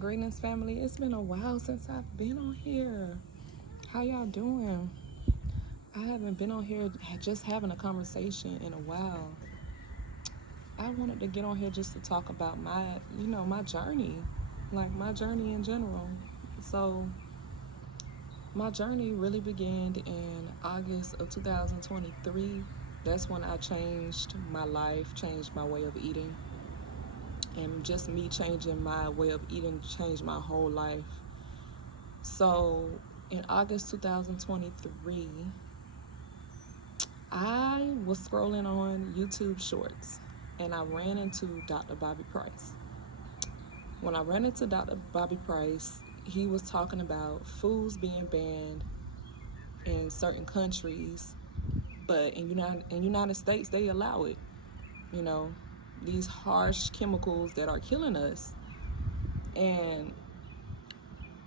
Greetings, family. It's been a while since I've been on here. How y'all doing? I haven't been on here just having a conversation in a while. I wanted to get on here just to talk about my journey, like my journey in general. So, my journey really began in August of 2023. That's when I changed my life, changed my way of eating. And just me changing my way of eating changed my whole life. So in August 2023, I was scrolling on YouTube Shorts and I ran into Dr. Bobby Price. When I ran into Dr. Bobby Price, he was talking about foods being banned in certain countries, but in United States they allow it. You know, these harsh chemicals that are killing us. And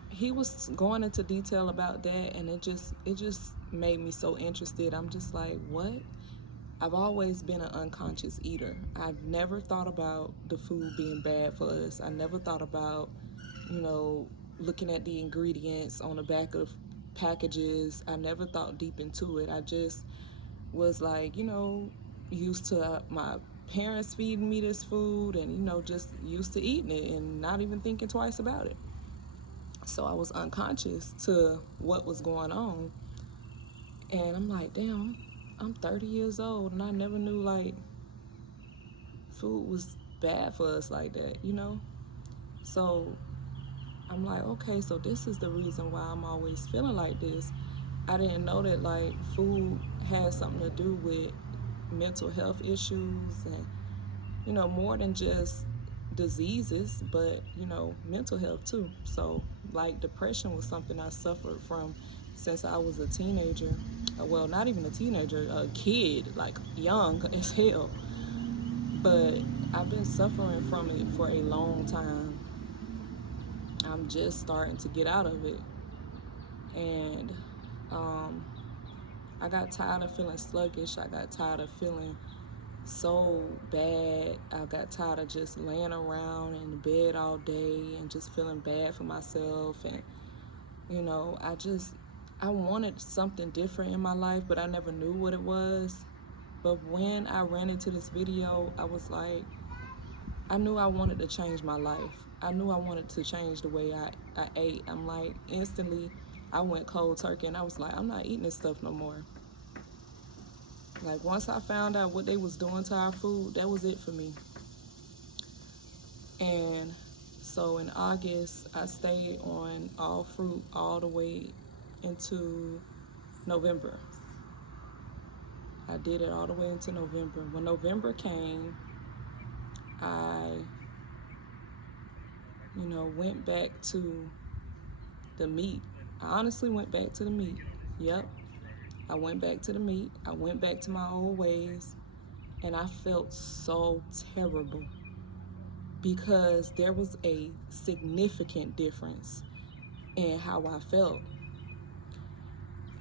he was going into detail about that, and it just made me so interested. I'm just like, what? I've always been an unconscious eater. I've never thought about the food being bad for us. I never thought about, you know, looking at the ingredients on the back of packages. I never thought deep into it. I just was like, used to my parents feeding me this food, and just used to eating it and not even thinking twice about it. So I was unconscious to what was going on. And I'm like, damn, I'm 30 years old and I never knew like food was bad for us like that. So I'm like, okay, so this is the reason why I'm always feeling like this. I didn't know that like food had something to do with mental health issues and, more than just diseases, but, mental health too. So like depression was something I suffered from since I was a teenager. Well, not even a teenager, a kid, like young as hell. But I've been suffering from it for a long time. I'm just starting to get out of it. And I got tired of feeling sluggish. I got tired of feeling so bad. I got tired of just laying around in the bed all day and just feeling bad for myself. And, I wanted something different in my life, but I never knew what it was. But when I ran into this video, I was like, I knew I wanted to change my life. I knew I wanted to change the way I ate. I'm like, instantly, I went cold turkey and I was like, I'm not eating this stuff no more. Like, once I found out what they was doing to our food, that was it for me. And so in August, I stayed on all fruit all the way into November. I did it all the way into November. When November came, I, went back to the meat. I honestly went back to the meat. Yep. I went back to the meat. I went back to my old ways. And I felt so terrible because there was a significant difference in how I felt.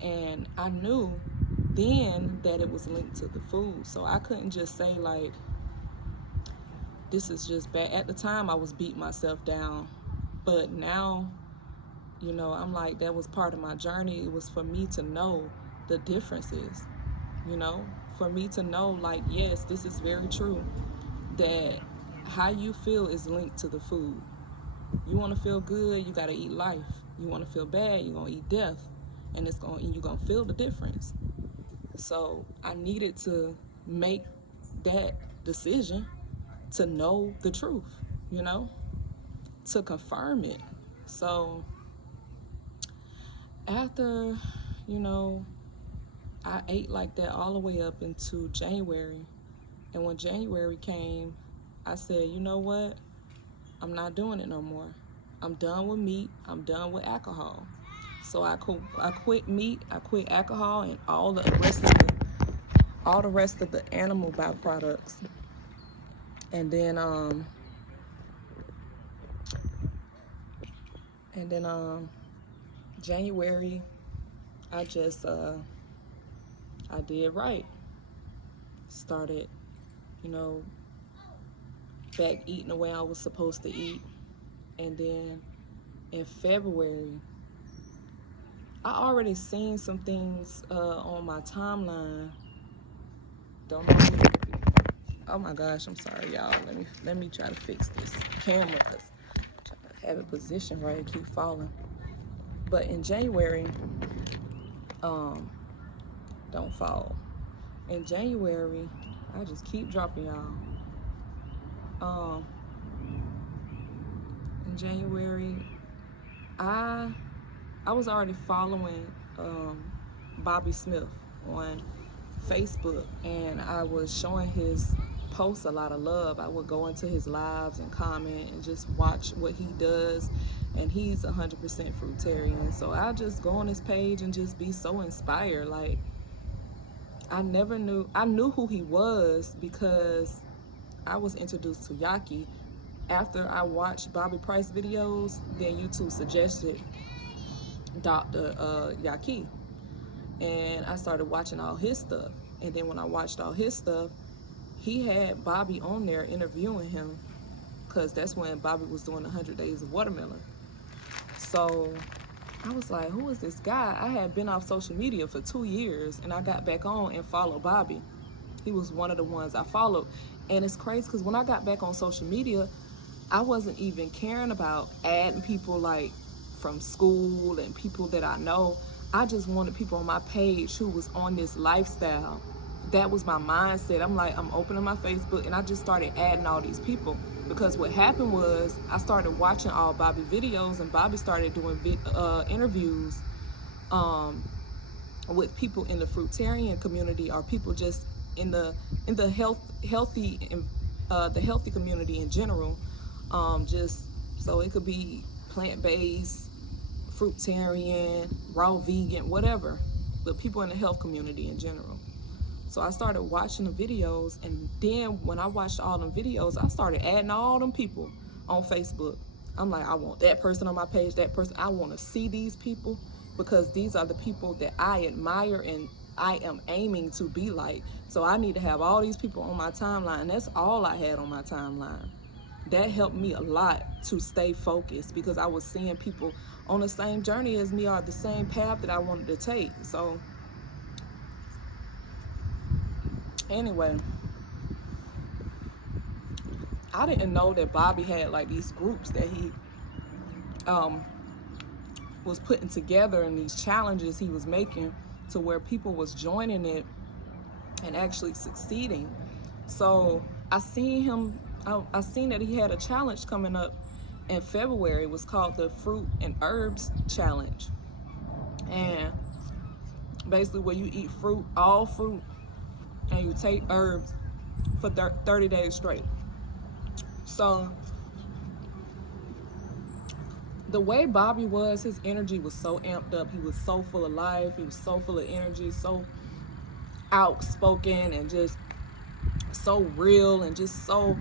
And I knew then that it was linked to the food. So I couldn't just say like, this is just bad. At the time, I was beating myself down. But now, I'm like, that was part of my journey. It was for me to know the differences, for me to know like, yes, this is very true, that how you feel is linked to the food. You want to feel good, you got to eat life. You want to feel bad, you're going to eat death. And you're going to feel the difference. So I needed to make that decision to know the truth, to confirm it. So after, I ate like that all the way up into January. And when January came, I said, you know what? I'm not doing it no more. I'm done with meat. I'm done with alcohol. So I quit meat. I quit alcohol and all the rest of the animal byproducts. And then January, I just I did right. Started, back eating the way I was supposed to eat. And then in February, I already seen some things on my timeline. Don't know. Oh my gosh, I'm sorry, y'all. Let me try to fix this camera because I'm trying to have it positioned right and keep falling. But in January, don't fall. In January, I just keep dropping y'all. In January, I was already following Bobby Smith on Facebook, and I was showing his posts a lot of love. I would go into his lives and comment and just watch what he does, and he's 100% fruitarian. So I just go on his page and just be so inspired. Like, I knew who he was because I was introduced to Yaki after I watched Bobby Price videos. Then YouTube suggested Dr. Yaki, and I started watching all his stuff. And then when I watched all his stuff, he had Bobby on there interviewing him, because that's when Bobby was doing 100 Days of Watermelon. So I was like, who is this guy? I had been off social media for 2 years, and I got back on and followed Bobby. He was one of the ones I followed. And it's crazy because when I got back on social media, I wasn't even caring about adding people like from school and people that I know. I just wanted people on my page who was on this lifestyle. That was my mindset. I'm like, I'm opening my Facebook, and I just started adding all these people, because what happened was I started watching all Bobby videos, and Bobby started doing interviews with people in the fruitarian community, or people just in the healthy community in general. Just so it could be plant-based, fruitarian, raw vegan, whatever, but people in the health community in general. So I started watching the videos, and then when I watched all them videos, I started adding all them people on Facebook. I'm like, I want that person on my page, that person. I want to see these people, because these are the people that I admire and I am aiming to be like. So I need to have all these people on my timeline. That's all I had on my timeline. That helped me a lot to stay focused, because I was seeing people on the same journey as me, or the same path that I wanted to take. So anyway, I didn't know that Bobby had like these groups that he was putting together, and these challenges he was making, to where people was joining it and actually succeeding. So I seen that he had a challenge coming up in February. It was called the Fruit and Herbs Challenge, and basically where you eat all fruit, and you take herbs for 30 days straight. So the way Bobby was, his energy was so amped up. He was so full of life. He was so full of energy, so outspoken, and just so real, and just so,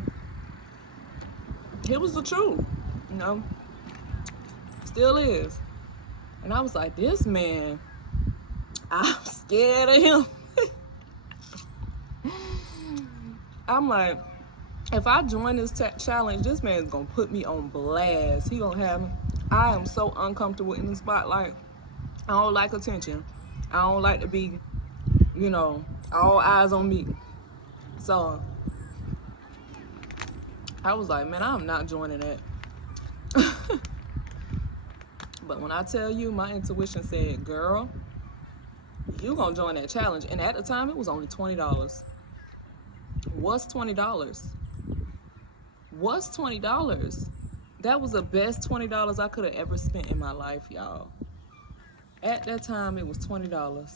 it was the truth, you know, still is. And I was like, this man, I'm scared of him. I'm like, if I join this challenge, this man's gonna put me on blast. He gonna have me. I am so uncomfortable in the spotlight. I don't like attention. I don't like to be, you know, all eyes on me. So I was like, man, I'm not joining that. But when I tell you, my intuition said, girl, you gonna join that challenge. And at the time, it was only $20. What's $20? What's $20? That was the best $20 I could have ever spent in my life, y'all. At that time, it was $20.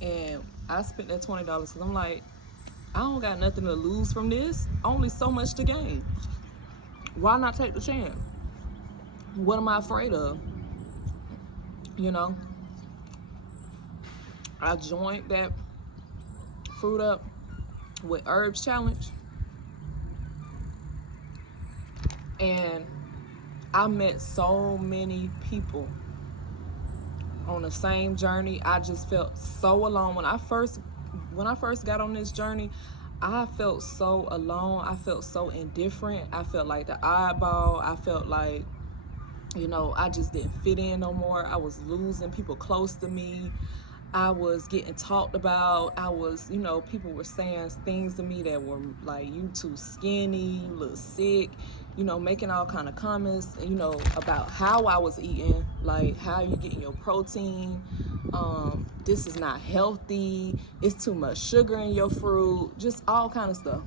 And I spent that $20 because I'm like, I don't got nothing to lose from this. Only so much to gain. Why not take the chance? What am I afraid of? You know? I joined that Fruit Up with Herbs Challenge. And I met so many people on the same journey. I just felt so alone. When I first got on this journey, I felt so alone. I felt so indifferent. I felt like the oddball. I felt like, I just didn't fit in no more. I was losing people close to me. I was getting talked about. I was, people were saying things to me that were like, you too skinny, you look sick, making all kind of comments, about how I was eating, like how you getting your protein. This is not healthy. It's too much sugar in your fruit, just all kind of stuff.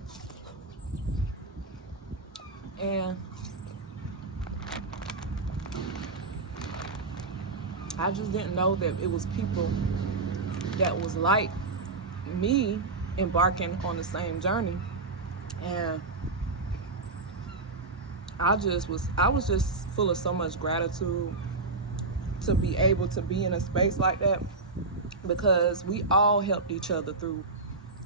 And I just didn't know that it was people that was like me embarking on the same journey. And I was just full of so much gratitude to be able to be in a space like that, because we all helped each other through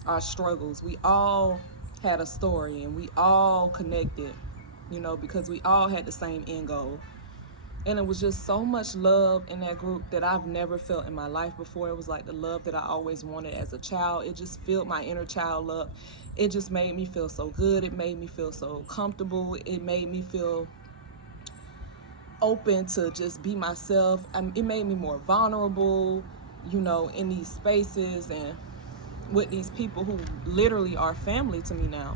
our struggles. We all had a story and we all connected, because we all had the same end goal. And it was just so much love in that group that I've never felt in my life before. It was like the love that I always wanted as a child. It just filled my inner child up. It just made me feel so good. It made me feel so comfortable. It made me feel open to just be myself. It made me more vulnerable, in these spaces and with these people who literally are family to me now.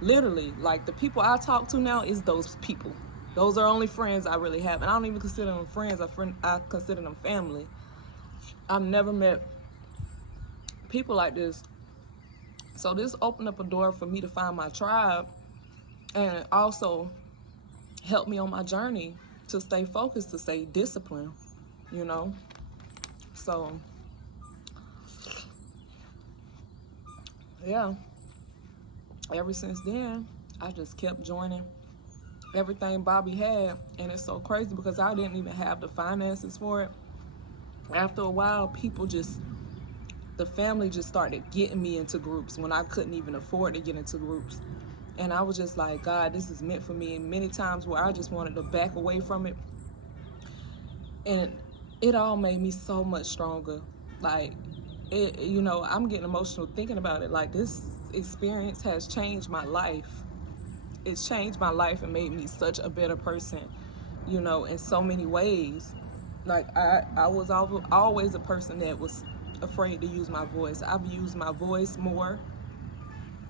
Literally, like the people I talk to now is those people. Those are only friends I really have. And I don't even consider them friends. I consider them family. I've never met people like this. So this opened up a door for me to find my tribe, and it also helped me on my journey to stay focused, to stay disciplined, So, yeah. Ever since then, I just kept joining everything Bobby had, and it's so crazy because I didn't even have the finances for it. After a while, the family just started getting me into groups when I couldn't even afford to get into groups. And I was just like, God, this is meant for me. And many times where I just wanted to back away from it. And it all made me so much stronger. Like, I'm getting emotional thinking about it. Like, this experience has changed my life. It's changed my life and made me such a better person, in so many ways. Like, I was always a person that was afraid to use my voice. I've used my voice more.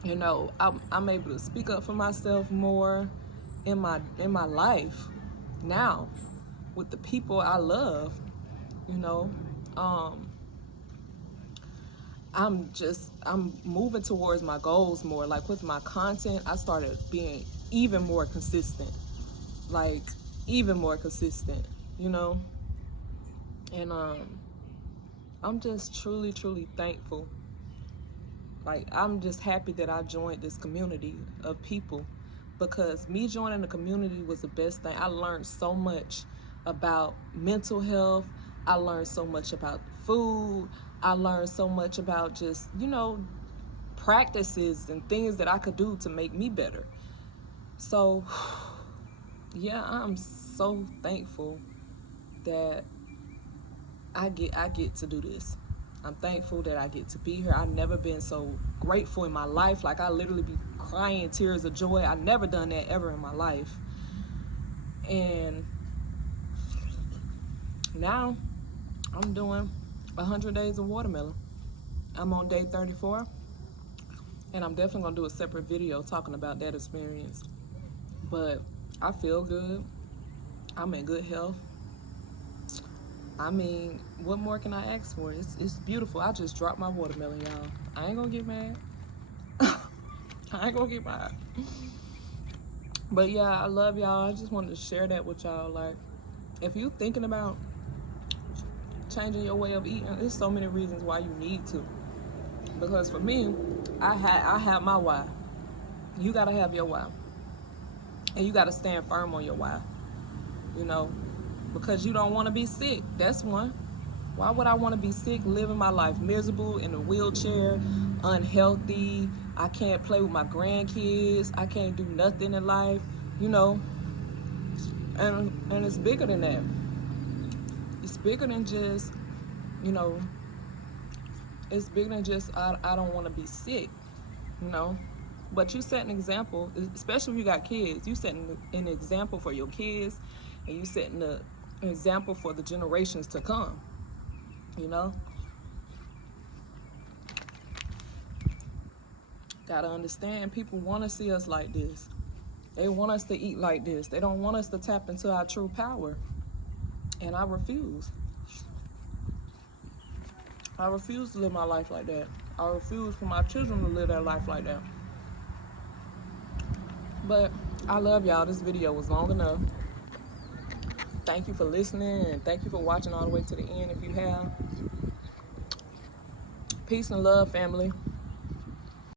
I'm able to speak up for myself more in my life now with the people I love. I'm moving towards my goals more. Like with my content, I started being even more consistent, and I'm just truly, truly thankful. Like, I'm just happy that I joined this community of people, because me joining the community was the best thing. I learned so much about mental health. I learned so much about food. I learned so much about just, practices and things that I could do to make me better. So, yeah, I'm so thankful that I get to do this. I'm thankful that I get to be here. I've never been so grateful in my life. Like, I literally be crying tears of joy. I've never done that ever in my life. And now I'm doing 100 days of watermelon. I'm on day 34, and I'm definitely gonna do a separate video talking about that experience. But I feel good. I'm in good health. I mean, what more can I ask for? It's beautiful. I just dropped my watermelon, y'all. I ain't gonna get mad. I ain't gonna get mad. But yeah, I love y'all. I just wanted to share that with y'all. Like, if you thinking about changing your way of eating, there's so many reasons why you need to. Because for me, I have my why. You gotta have your why. And you gotta stand firm on your why. Because you don't want to be sick. That's one. Why would I want to be sick, living my life miserable, in a wheelchair, unhealthy? I can't play with my grandkids. I can't do nothing in life, And it's bigger than that. It's bigger than just, it's bigger than just I don't want to be sick. you know. But you set an example, especially if you got kids. You setting an example for your kids, and you setting an example for the generations to come. You know, gotta understand. People want to see us like this. They want us to eat like this. They don't want us to tap into our true power. And I refuse. I refuse to live my life like that. I refuse for my children to live their life like that. But I love y'all. This video was long enough. Thank you for listening, and thank you for watching all the way to the end if you have. Peace and love, family.